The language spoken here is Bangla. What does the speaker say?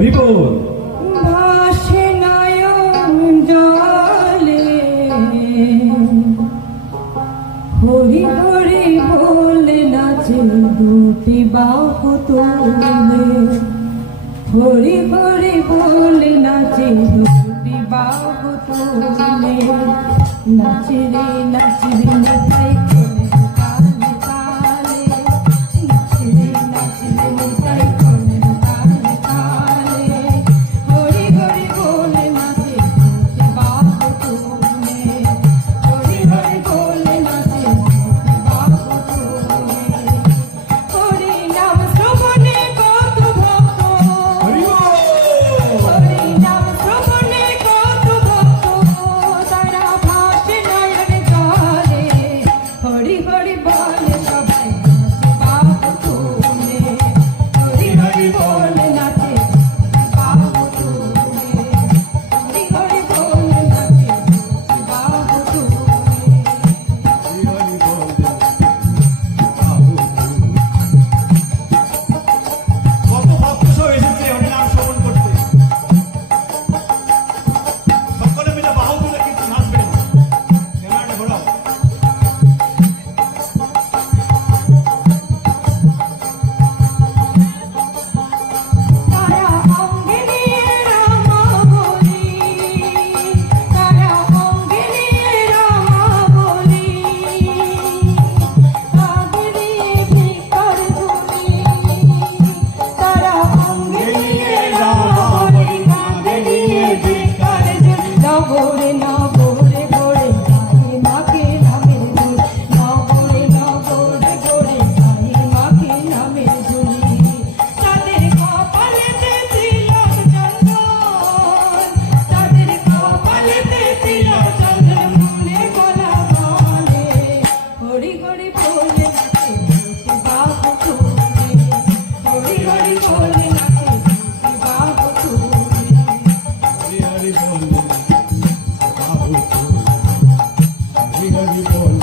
হরি বল। ভাসে নয়ন জলে হরি হরি বলে নাচে দুটি বাহু তুলে, হরি হরি বলে নাচে দুটি বাহু তুলে, নাচরে নাচরে নিতাই কোলে তালে তালে, নাচরে নাচরে নিতাই কোলে তালে তালে, হরি হরি বলে নাচে দুটি বাহু তুলে, হরি হরি বলে নাচে দুটি বাহু তুলে, হরি নাম শ্রবণে কত ভক্ত, হরি বল। হরি নাম শ্রবণে কত ভক্ত, তারা ভাসে নয়ন জলে, হরি হরি বলে সবাই নাচে বাহু তুলে, হরি হরি বলে নাচে বাহু তুলে, হরি হরি বলে নাচে বাহু তুলে। কত ভক্ত সব এসেছে হরিনাম শ্রবণ করতে। সকলে মিলে বাহু তুলে কিন্তু নাচবেন। ক্যামেরাটা ঘোরাও। তারা অঙ্গে নিয়ে রামাবলি, তারা অঙ্গে নিয়ে রামাবলি, কাঁধে নিয়ে ভিকার ঝুলি, তারা অঙ্গে নিয়ে রামাবলি, কাঁধে নিয়ে ভিকার ঝুলি, নগরে নগরে ঘোরে গায়ে মাকে নামের ঝুলি, নগরে নগরে ঘোরে গায়ে মাকে নামের ঝুলি, তাদের কপালেতে তিলক চন্দন, তাদের কপালেতে তিলক চন্দন, মনে গলা বলে, হরি হরি বলে নাচে দুটি বাহু তুলে, হরি হরি বলে নাচে দুটি বাহু তুলে। হরি হরি বল। বাহু তুলে। হরি হরি বল।